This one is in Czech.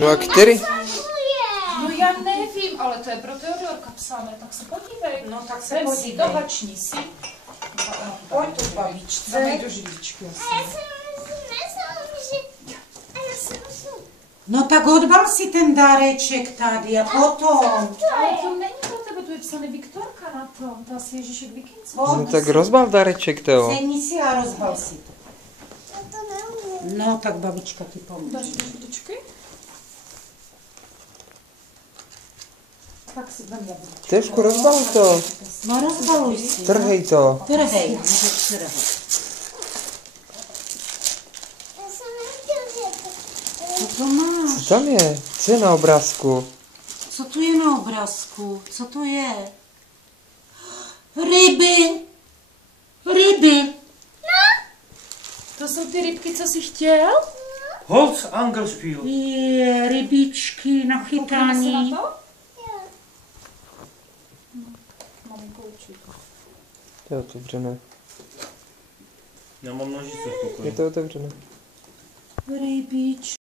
No a který? No já nevím, ale to je pro Teodorka psané, tak se podívej. No tak se Vem si podívej. to, hačni si. Pojď tu babičce. Dáme do židličky asi. No tak odbal si ten dáreček tady a potom. Ale to není pro tebe, tu je psané Viktorka na tom. To asi Ježíšek Vikince. No tak rozbal dáreček, Teo. Sedni si a rozbal si to. No tak babička ti pomůže. Dáš do židličky? Tak si vem jablíčko. Težku, rozbal to. No rozbaluj si. Trhej to. Trhej. Trhej. Co to máš? Co tam je? Co je na obrázku? Co tu je na obrázku? Co to je? Ryby. Ryby. To jsou ty rybky, co jsi chtěl? Holzangelspiel. Je, rybičky na Koukneme se chytání. na to? Maminko učí. To je otevřené. Já mám nožice v pokoji. Je to otevřené. Rybičky.